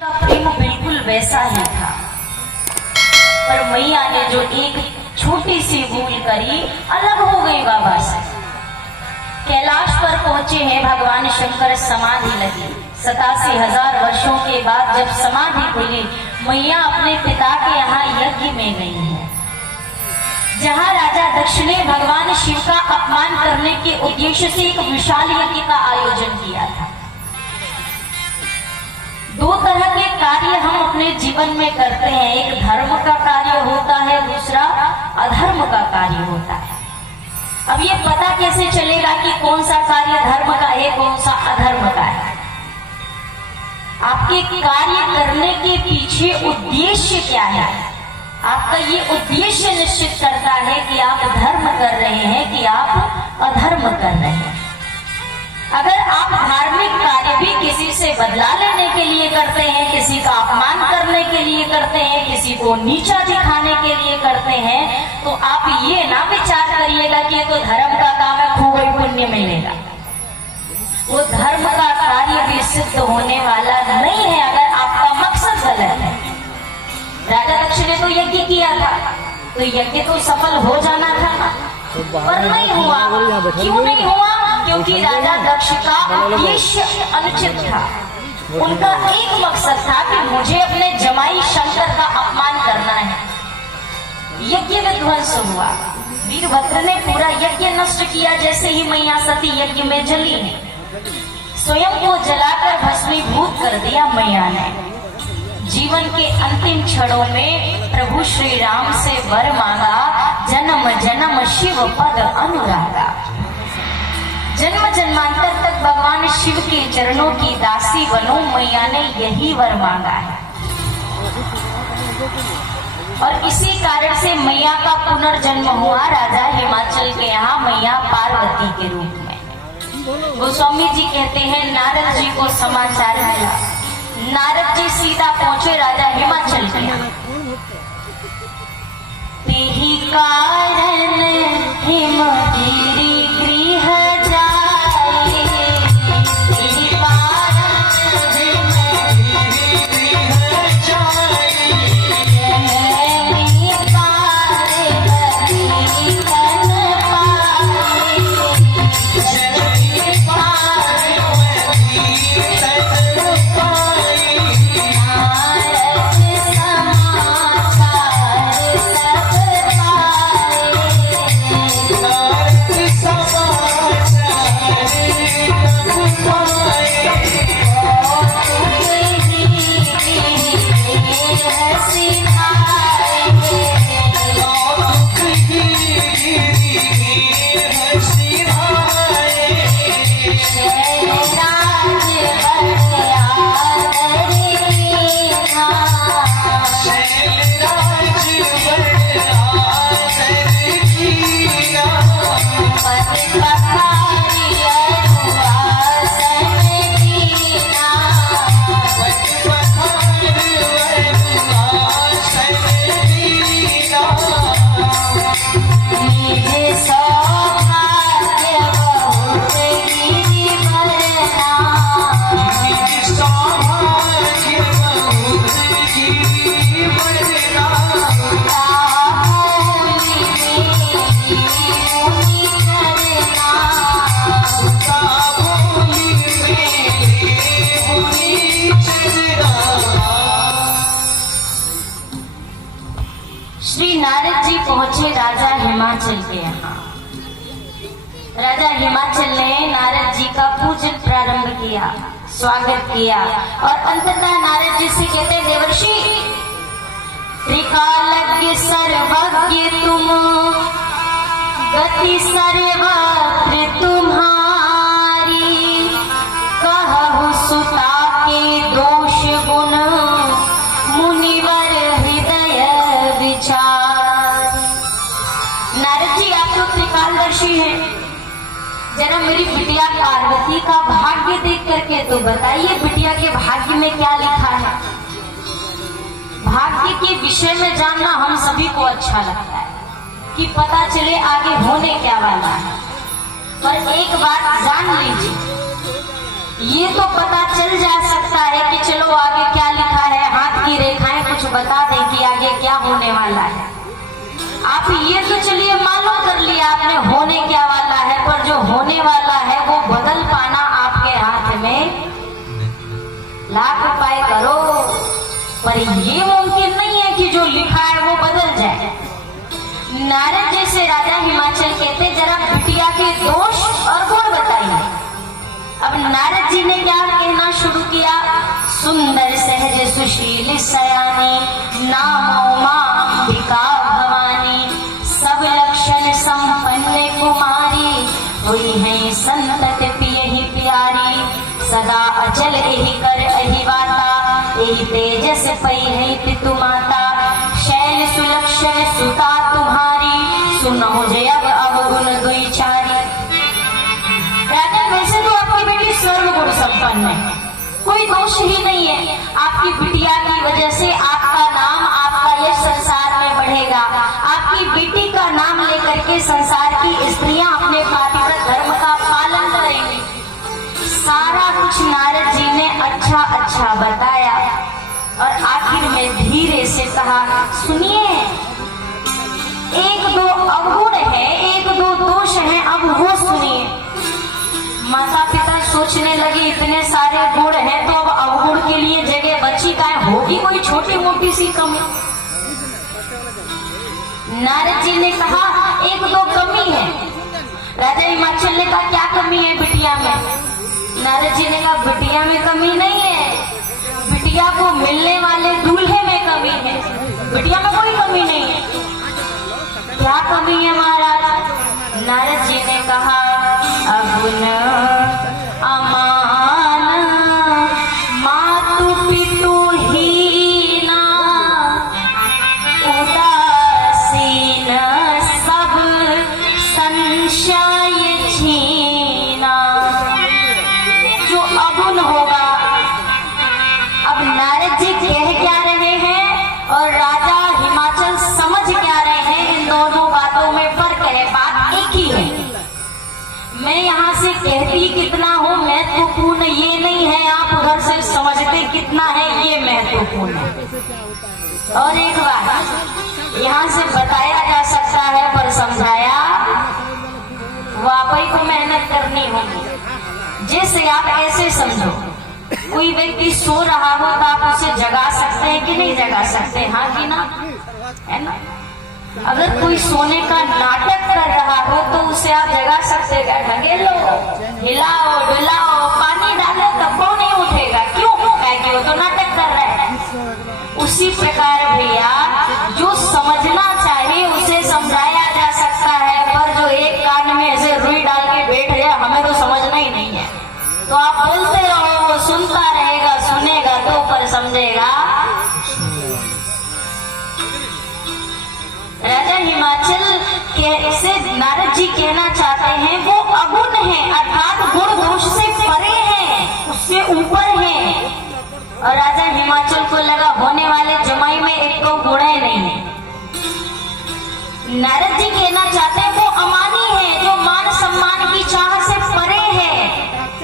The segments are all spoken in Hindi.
का प्रेम बिल्कुल वैसा ही था, पर मैया ने जो एक छोटी सी भूल करी, अलग हो गई बाबा से। कैलाश पर पहुंचे हैं भगवान शंकर, समाधि लगी। 87,000 वर्षों के बाद जब समाधि खुली, मैया अपने पिता के यहाँ यज्ञ में गई है, जहाँ राजा दक्ष ने भगवान शिव का अपमान करने के उद्देश्य से एक विशाल यज्ञ का आयोजन किया था। दो तरह के कार्य हम अपने जीवन में करते हैं, एक धर्म का कार्य होता है, दूसरा अधर्म का कार्य होता है। अब ये पता कैसे चलेगा कि कौन सा कार्य धर्म का है, कौन सा अधर्म का है? आपके कार्य करने के पीछे उद्देश्य क्या है? आपका ये उद्देश्य निश्चित करता है कि आप धर्म कर रहे हैं कि आप अधर्म कर रहे हैं। अगर आप धार्मिक कार्य भी किसी से बदला लेने के लिए करते हैं, किसी का अपमान करने के लिए करते हैं, किसी को नीचा दिखाने के लिए करते हैं, तो आप ये ना विचार करिएगा कि ये तो धर्म का काम है, खूब ही पुण्य मिलेगा। वो धर्म का कार्य भी सिद्ध होने वाला नहीं है अगर आपका मकसद गलत है। राजा दक्ष ने तो यज्ञ किया था, तो यज्ञ तो सफल हो जाना था ना, पर नहीं हुआ। क्यों नहीं हुआ? क्योंकि राजा दक्ष का उद्देश्य अनुचित था। उनका एक मकसद था कि मुझे अपने जमाई शंकर का अपमान करना है। यज्ञ विध्वंस हुआ, वीरभद्र ने पूरा यज्ञ नष्ट किया। जैसे ही मैया सती यज्ञ में जली है, स्वयं को जलाकर भस्मीभूत कर दिया मैया ने। जीवन के अंतिम क्षणों में प्रभु श्री राम से वर मांगा, जन्म जन्म शिव पद अनुरागा। जन्म जन्मांतर तक भगवान शिव के चरणों की दासी बनो, मैया ने यही वर मांगा है। और इसी कारण से मैया का पुनर्जन्म हुआ राजा हिमाचल के यहाँ मैया पार्वती के रूप में। गोस्वामी जी कहते हैं, नारद जी को समाचार मिला, नारद जी सीधा पहुंचे राजा हिमाचल के यहाँ। तेही कारण हिमगिरी गृह पहुंचे राजा हिमाचल के यहाँ। राजा हिमाचल ने नारद जी का पूजन प्रारंभ किया, स्वागत किया और अंततः नारद जी से कहते, देवर्षि त्रिकालज्ञ सर्वज्ञ तुम, गति सर्वत्र तुम्हारी, कहु सुता के दोष गुण, मुनिवर हृदय विचार। नारद जी आप तो त्रिकालदर्शी हैं, जरा मेरी बिटिया पार्वती का भाग्य देख करके तो बताइए, बिटिया के भाग्य में क्या लिखा है? भाग्य के विषय में जानना हम सभी को अच्छा लगता है कि पता चले आगे होने क्या वाला है। पर एक बात जान लीजिए, ये तो पता चल जा सकता है कि चलो आगे क्या लिखा उपाय करो, पर ये मुमकिन नहीं है कि जो लिखा है वो बदल जाए। नारद जी से राजा हिमाचल कहते जरा बिटिया के दोष और गुण बताइए। अब नारद जी ने क्या कहना शुरू किया, सुंदर सहज सुशील सयानी, नाम उमा अंबिका भवानी, सब लक्षण संपन्न कुमारी, हुई है संतत पियहि प्यारी, सदा अचल एहि कर एहि वाता, एहि तेजस पै है पितु माता, शैल सुलक्षण सुता तुम्हारी, सुनो जय अवगुण दुई चारी। राजा वैसे तो आपकी बेटी सर्व गुण संपन्न है, कोई दोष ही नहीं है। आपकी बिटिया की वजह से आपका नाम, आपका यश संसार में बढ़ेगा। आपकी बेटी का नाम लेकर के संसार की स्त्रियां अपने पातिव्रत धर्म का पालन करेंगी। सारा कुछ नारद जी ने अच्छा अच्छा बताया और आखिर में धीरे से कहा, सुनिए, एक दो अवगुण है, एक दो दोष है, अब वो सुनिए। माता पिता सोचने लगे इतने सारे गुण हैं तो अब अवगुण के लिए जगह बची का होगी कोई छोटी मोटी सी कमी। नारद जी ने कहा एक दो कमी है। राजा हिमाचल ने कहा क्या कमी है बिटिया में? नारद जी ने कहा बिटिया में कमी नहीं है, बिटिया को मिलने वाले दूल्हे में कमी है, बिटिया में कोई कमी नहीं है। क्या कमी है महाराज? नारद जी ने कहा अगुण अमान, मातु पितु हीना, उदासीन सब संशय छीना। जो अगुण होगा, अब नारद जी कह क्या रहे हैं और राजा हिमाचल समझ क्या रहे हैं, इन दोनों बातों में फर्क है, बात एक ही है। मैं यहाँ से कहती कितना हूँ महत्वपूर्ण ये नहीं है, आप उधर से समझते कितना है ये महत्वपूर्ण है। और एक बात यहाँ से बताया जा सकता है पर समझाया वाकई को मेहनत करनी होगी। जैसे आप ऐसे समझो, कोई व्यक्ति सो रहा हो तो आप उसे जगा सकते हैं कि नहीं जगा सकते? हाँ कि ना? है ना? अगर कोई सोने का नाटक कर रहा हो तो उसे आप जगा सकते हैं, ढकेलो, हिलाओ, डुलाओ, पानी डालो तब वो नहीं उठेगा। क्यों? क्योंकि वो तो नाटक कर रहा है। उसी प्रकार भैया जो समझना चाहिए उसे समझाया जा सकता है, पर जो एक कान में ऐसे रुई डाल के बैठ जाए हमें तो समझना ही नहीं है, तो आप बोलते रहो, वो सुनता रहेगा, सुनेगा तो पर समझेगा। राजा हिमाचल से नारद जी कहना चाहते हैं वो अगुण है, अर्थात गुण दोष से परे हैं, उससे ऊपर है। और राजा हिमाचल को लगा होने वाले जमाई में एक तो गुण ही नहीं है। नारद जी कहना चाहते हैं वो अमानी है, जो मान सम्मान की चाह से परे है।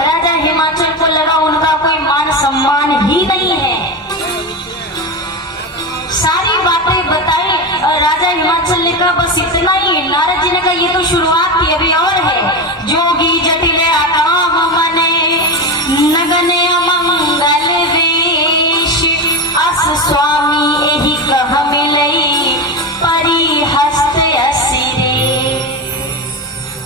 राजा हिमाचल को लगा उनका कोई मान सम्मान ही नहीं है। सारी बातें बताई और राजा हिमाचल ने कहा बस इतना ही। नारद जी ने कहा ये तो शुरुआत थी, अभी और है। जोगी जटिल आकाम मने, नगने अमंगल वेश, अस स्वामी यही कह मिलई, परी हस्त असिरे।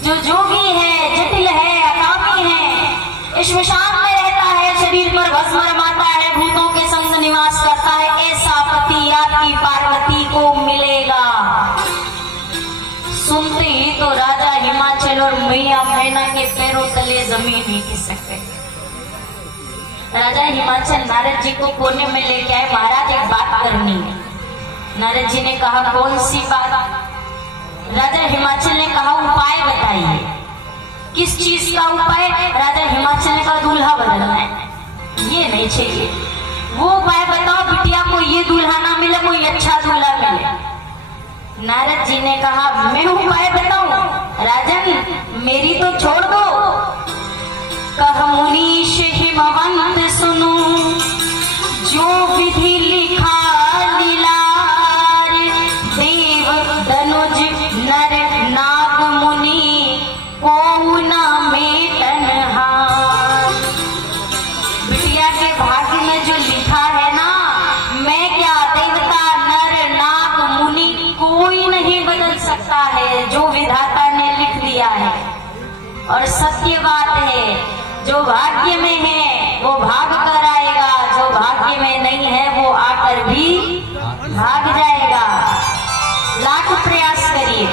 जो जोगी है, जटिल है, अकामी है, श्मशान में रहता है, शरीर पर भस्म रमाता है, भूतों के संग निवास करता है, ऐसा पति आपकी पार्वती को मिलेगा। सुनते ही तो राजा हिमाचल और मैया मैना के पैरों तले जमीन नहीं खिसक गई। राजा हिमाचल नारद जी को कोने में लेके आए, महाराज एक बात करनी है। नारद जी ने कहा कौन सी बात? राजा हिमाचल ने कहा उपाय बताइए। किस चीज का उपाय? राजा हिमाचल ने कहा दूल्हा बदलना है, ये नहीं चाहिए। वो उपाय बताओ बिटिया को ये दूल्हा ना मिले, कोई अच्छा दूल्हा मिले। नारद जी ने कहा मैं उपाय बताऊं? राजन मेरी तो छोड़ दो। कह मुनीश हिमवंत सुनो, जो विधि लिखा लीलार, देव धनुज नर नाग मुनि को ना मेटन हार। बिटिया के भाग्य में जो लिखा सकता है जो विधाता ने लिख दिया है। और सत्य बात है, जो भाग्य में है वो भाग कर आएगा, जो भाग्य में नहीं है वो आकर भी भाग जाएगा। लाख प्रयास करिए,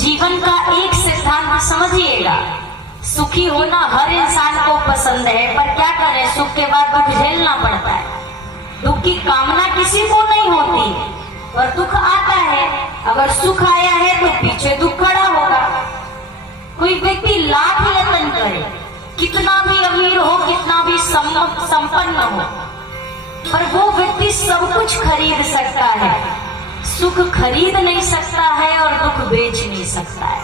जीवन का एक सिद्धांत समझिएगा, सुखी होना हर इंसान को पसंद है, पर क्या करें, सुख के बाद दुख झेलना पड़ता है। दुख की कामना किसी को नहीं होती, पर दुख आता है। अगर सुख आया है तो पीछे दुख खड़ा होगा। कोई व्यक्ति लाख यत्न करे, कितना भी अमीर हो, कितना भी संपन्न हो, पर वो व्यक्ति सब कुछ खरीद सकता है, सुख खरीद नहीं सकता है और दुख बेच नहीं सकता है।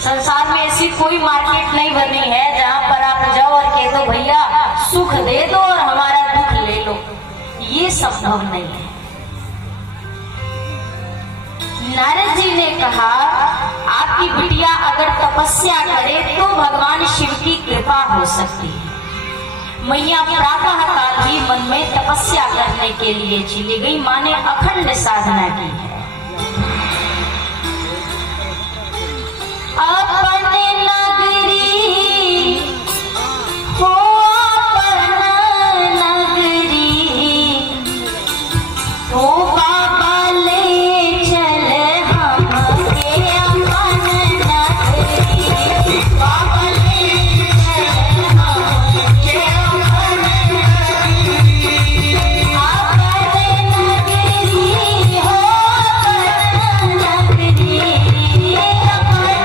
संसार में ऐसी कोई मार्केट नहीं बनी है जहां पर आप जाओ और कह दो भैया सुख दे दो और हमारा दुख ले लो, ये संभव नहीं है। नारद जी ने कहा, आपकी बिटिया अगर तपस्या करे तो भगवान शिव की कृपा हो सकती है। मैया प्रातः काल ही मन में तपस्या करने के लिए चली गई। माँ ने अखंड साधना की है। अपने नगरी हो, अपना नगरी हो, बाबा ले चले हमके अपन नगरी, बाबा ले चले हमके अपन नगरी, अपने नगरी हो, अपना नगरी, अपने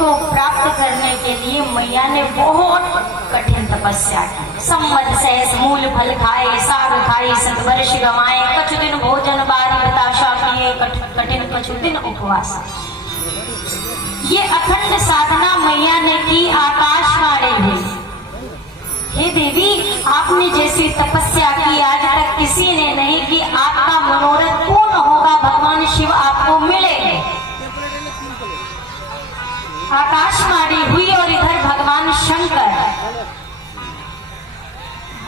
को प्राप्त करने के लिए मैया ने बहुत कठिन तपस्या की। सम्मत सहस मूल फल खाए, साग खाए, 7 वर्ष गवाए, कछु दिन भोजन बारी बताशा किए, कठिन कछु दिन उपवास। ये अखंड साधना मैया ने की, आकाशवाणी हुई, हे देवी आपने जैसी तपस्या की आज तक किसी ने नहीं की, आपका मनोरथ पूर्ण होगा, भगवान शिव आपको मिलेंगे। आकाशवाणी हुई और इधर भगवान शंकर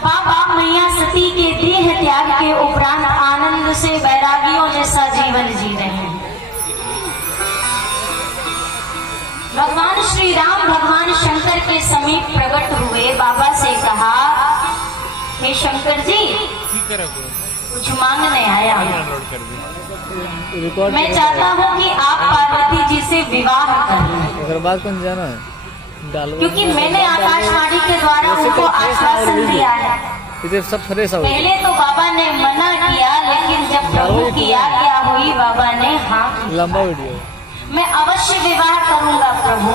बाबा मैया सती के देह त्याग के उपरांत आनंद से वैरागियों जैसा जीवन जी रहे हैं। भगवान श्री राम भगवान शंकर के समीप प्रकट हुए, बाबा से कहा, हे शंकर जी कुछ मांगने आया हूँ। मैं चाहता हूँ कि आप पार्वती जी से विवाह कर लें, क्योंकि मैंने आकाशवाणी के द्वारा उनको आश्वासन दिया है। पहले तो बाबा ने मना किया, लेकिन जब प्रभु की आज्ञा हुई बाबा ने हाँ लंबा वीडियो मैं अवश्य विवाह करूंगा प्रभु,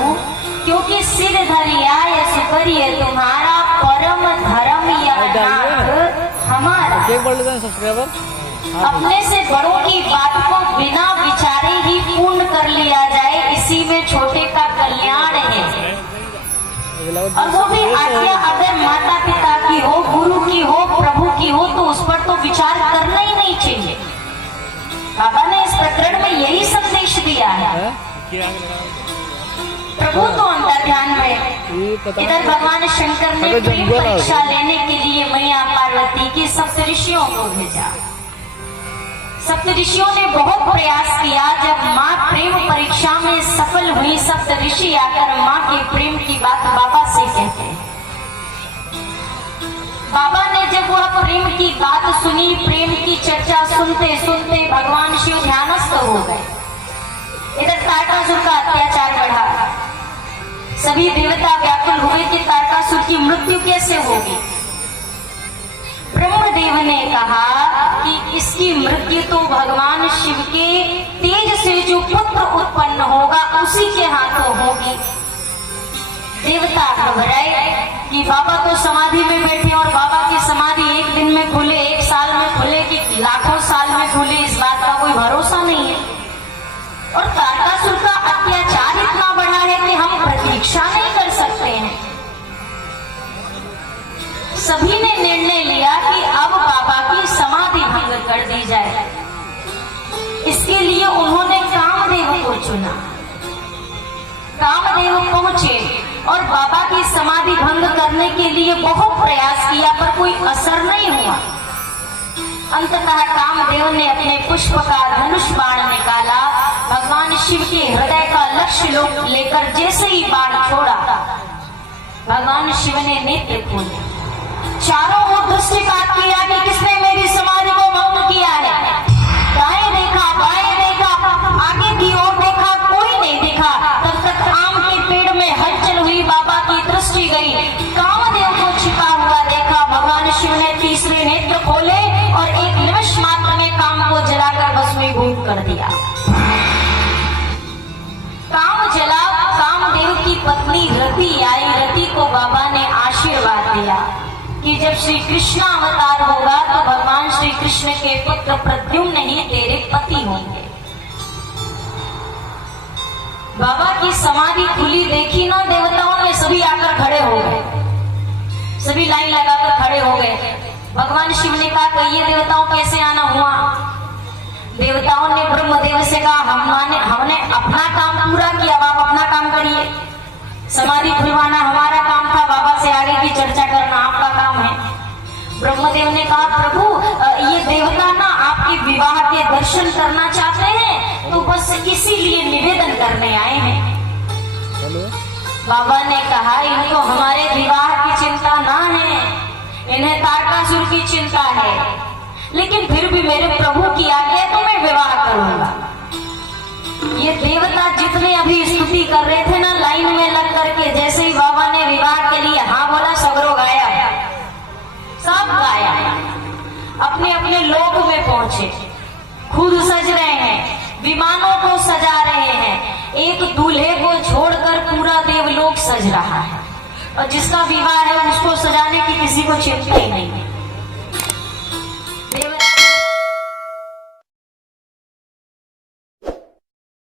क्योंकि सिर धरिया या सुकरिय तुम्हारा परम धर्म या नाथ हमारा। सब्सक्राइबर अपने से बड़ों की बात को बिना विचारे ही पूर्ण कर लिया जाए, इसी में छोटे का कल्याण है। और वो भी आज्ञा अगर माता पिता की हो, गुरु की हो, प्रभु की हो, तो उस पर तो विचार करना ही नहीं चाहिए। बाबा ने इस प्रकरण में यही संदेश दिया है। प्रभु तो अंतर्ध्यान में। इधर भगवान शंकर ने प्रेम परीक्षा लेने के लिए मैया पार्वती की सप्तऋषियों को भेजा। सप्तऋषियों ने बहुत प्रयास किया। जब माँ प्रेम परीक्षा में सफल हुई, सप्तऋषि आकर माँ के प्रेम की बात बाबा से कहते हैं। बाबा ने जब वह प्रेम की बात सुनी, प्रेम की चर्चा सुनते सुनते भगवान शिव ध्यानस्थ हो गए। इधर तारकासुर का अत्याचार बढ़ा, सभी देवता व्याकुल हुए कि तारकासुर की मृत्यु कैसे होगी। ब्रह्मदेव ने कहा कि इसकी मृत्यु तो भगवान शिव के तेज से जो पुत्र उत्पन्न होगा उसी के हाथों होगी। देवता घबराए कि बाबा तो समाधि में बैठे और बाबा की समाधि एक दिन में खुले, एक साल में खुले कि लाखों साल में खुले, इस बात का कोई भरोसा नहीं है। और तारकासुर का अत्याचार इतना बढ़ा है कि हम प्रतीक्षा नहीं कर सकते हैं। सभी ने निर्णय लिया कि अब बाबा की समाधि भंग कर दी जाए। इसके लिए उन्होंने कामदेव को चुना। कामदेव पहुंचे और बाबा की समाधि भंग करने के लिए बहुत प्रयास किया, पर कोई असर नहीं हुआ। अंततः कामदेव ने अपने पुष्प का धनुष बाण निकाला। भगवान शिव के हृदय का लक्ष्य लेकर जैसे ही बाण छोड़ा, भगवान शिव ने नेत्र खोले, चारों ओर दृष्टिपात किया कि किसने मेरी समाधि को भंग किया है। दाएं देखा, बाएं देखा, आगे की ओर देखा, कोई नहीं दिखा। तब तक आम के पेड़ में हलचल हुई, बाबा की दृष्टि गई, कामदेव को छिपा हुआ देखा। भगवान शिव ने तीसरे नेत्र खोले और एक निमिष मात्र में काम को जलाकर भस्मीभूत कर दिया। काम जला। कामदेव की पत्नी रति आई। रति को बाबा ने आशीर्वाद दिया कि जब श्री कृष्ण अवतार होगा तो भगवान श्री कृष्ण के पुत्र प्रद्युम्न ही तेरे पति होंगे। बाबा की समाधि खुली, देखी ना देवताओं ने, सभी आकर खड़े हो गए, सभी लाइन लगाकर खड़े हो गए। भगवान शिव ने कहा कहिए देवताओं कैसे आना हुआ। देवताओं ने ब्रह्मदेव से कहा हमने अपना काम पूरा किया, आप अपना काम करिए। समाधि खुलवाना हमारा काम था, बाबा से आगे की चर्चा करना आपका काम है। ब्रह्मदेव ने कहा प्रभु ये देवता ना आपके विवाह के दर्शन करना चाहते हैं, तो बस इसीलिए निवेदन करने आए हैं। बाबा ने कहा इनको हमारे विवाह की चिंता ना है, इन्हें तारकासुर की चिंता है, लेकिन फिर भी मेरे प्रभु की आज्ञा तो मैं विवाह करूंगा। ये देवता जितने अभी स्तुति कर रहे थे ना लाइन में लग करके, जैसे ही बाबा ने विवाह के लिए हाँ बोला, सगरो गाया, सब गाया, अपने अपने लोक में पहुंचे, खुद सज रहे हैं, विमानों को सजा रहे हैं। एक दूल्हे को छोड़कर समझ रहा है, और जिसका विवाह है उसको सजाने की किसी को चिंता ही नहीं है।